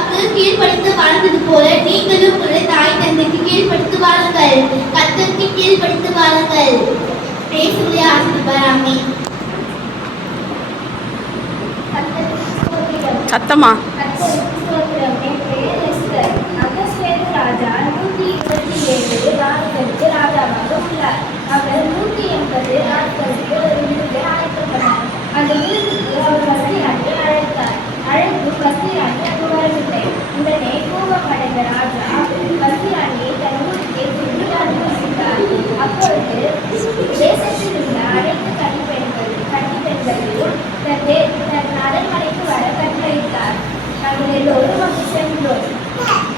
அப்பாவுக்கு கீழ்ப்படிந்து வாழ்ந்தது போல நீங்களும் உங்களுடைய தாய் தந்தைக்கு கீழ்ப்படிந்து வாழுங்கள். கர்த்தருக்கு கீழ்ப்படிந்து வாழுங்கள். பேசுவதை ஆசிரியர் ஆமென். சத்தமா ராஜா 127 நாட்களுக்கு ராஜாவாக உள்ளார். அவர் 180 நாட்களுக்கு ஒரு விருது அழைக்கப்பட்டார். அந்த விருதுக்கு அவர் வஸ்திராணியை அழைத்தார். அழைப்பு வஸ்திராணி அங்கு வரவில்லை. உடனே கோபமடைந்த ராஜா வஸ்திராணியை தன் ஊருக்கே திரும்பி அனுமதித்தார். அப்பொழுது தேசத்தில் உள்ள அனைத்து கன்னிப்பெண்களையும் தன் அரண்மனைக்கு வர கட்டளையிட்டார். நாங்கள் எல்லோரும் அங்கு சென்றோம்.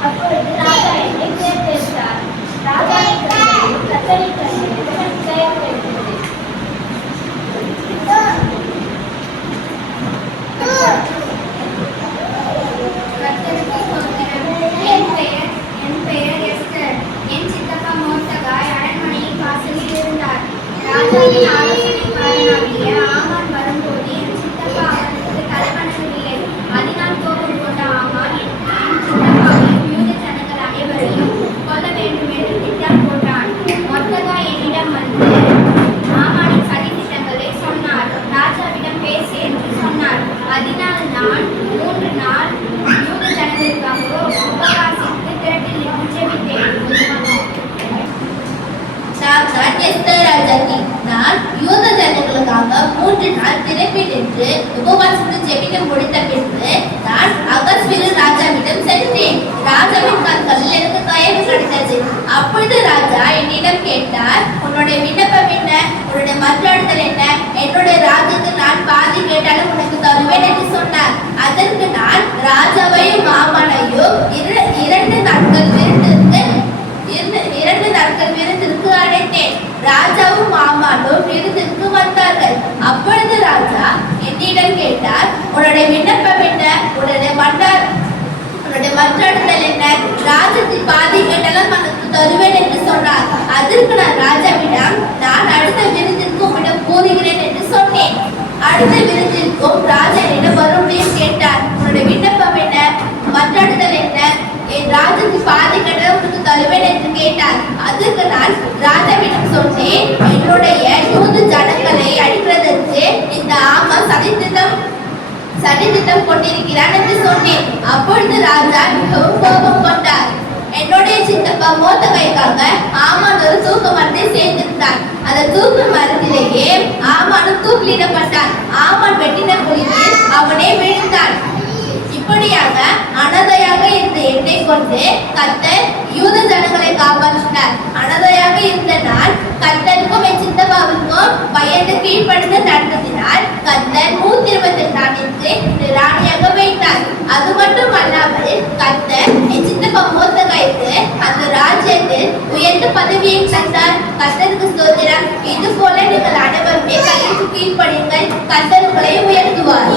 அப்பொழுது ராஜா என்னை தேர்ந்தெடுத்தார். ராஜாவின் கட்டளையும் கர்த்தரின் கட்டளையும் எனக்கு தேர்ந்தெடுத்தது. கர்த்தருக்கு ஸ்தோத்திரம். என் பெயர் எஸ்தர். என் சித்தப்பா மோர்தெகாய் அரண்மனையின் வாசலில் இருந்தார். ராஜாவின் ஆலோசனைக்காரனாகிய ஆமான் வரும்போது என் சித்தப்பா அவனுக்கு தலைவணங்கவில்லை. அதனால் கோபம் கொண்ட ஆமான் என் சித்தப்பாவையும் யூத ஜனங்கள் அனைவரையும் கொல்ல வேண்டும் என்று திட்டம் போட்டான். மோர்தெகாய் என்னிடம் வந்து ஆமானின் சதித்திட்டங்களை சொன்னார். ராஜாவிடம் பேசு என்று சொன்னார். அதனால் நான் 3 நாள் யூத ஜனங்களுக்காக உபவாசித்து திரட்டில் நின்று ஜெபித்தேன். நான் யூத ஜனங்களுக்காக 3 நாள் திரைப்பில் நின்று உபவாசித்து ஜெபிக்க முடித்த பின்பு நான் அகஸ்வேரு ராஜாவிடம் சென்றேன். ராஜாவின் கண்களில் எனக்கு தயவு கிடைத்தது. அப்பொழுது ராஜா என்னிடம் கேட்டார், உன்னுடைய விண்ணப்பம் என்ன? உன்னுடைய மன்றாடுதல் என்ன? என்னுடைய ராஜ்யத்தில் நான் பாதி கேட்டாலும் உனக்கு தருவேன் என்று சொன்னார். அதற்கு நான் ராஜாவையும் ஆமானையும் 2 நாட்கள் விருந்திற்கு அழைத்தேன். ராஜாவும் ஆமானும் விருந்திற்கு வந்தார்கள். அப்பொழுது ராஜா என்னிடம் கேட்டார், உன்னுடைய விண்ணப்பம் என்ன? உன்னுடைய மன்றாடுதல் என்ன? ராஜ்யத்தில் பாதி கேட்டாலும் உனக்கு தருவேன் என்று சொன்னார். அதற்கு நான் ராஜாவிடம், நான் அடுத்த விருந்திற்கு உன்னிடம் கூறுகிறேன் என்று சொன்னேன். அடுத்த விருந்திற்கும் ராஜா என்னிடம் மறுபடியும் கேட்டார், உன்னுடைய விண்ணப்பம் என்ன? மன்றாடுதல் என்ன? என் ராஜ்யத்தில் பாதி கேட்டாலும் உனக்கு தருவேன் என்று கேட்டார். அதற்கு நான் ராஜாவிடம் சொன்னேன், என்னுடைய யூத ஜனங்களை அழிப்பதற்கு இந்த ஆமான் சதித்திட்டம் கொண்டிருக்கிறான் என்று சொன்னேன். அப்பொழுது ராஜா மிகவும் கோபம் கொண்டார். என்னுடைய சித்தப்பா மோர்தெகாய்க்காக ஆமான் ஒரு தூக்கு மரத்தை சேர்ந்திருந்தான். அந்த தூக்கு மரத்திலேயே ஆமானும் தூக்கிலிடப்பட்டான். ஆமான் வெட்டின குழியில் அவனே விழுந்தான். இப்படியாக அனாதையாக இருந்த என்னை கொண்டு கர்த்தர் யூத ஜனங்களை காப்பாற்றினார். அனாதையாக இருந்த நான் கர்த்தருக்கும் என் சித்தப்பாவுக்கும் பயந்து கீழ்ப்படிந்து நடந்ததினால் கர்த்தர் 128 நாளிற்கு ராணியாக வைத்தார். அது மட்டும் அல்லாமல் கர்த்தர் என் சித்தப்பா மோர்தெகாய்க்கு அந்த ராஜ்யத்தில் உயர்ந்த பதவியை தந்தார். கர்த்தருக்கு ஸ்தோத்திரம். இது போல நீங்கள் அனைவருமே கர்த்தருக்கு கீழ்ப்படியுங்கள். கர்த்தர் உங்களை உயர்த்துவார்.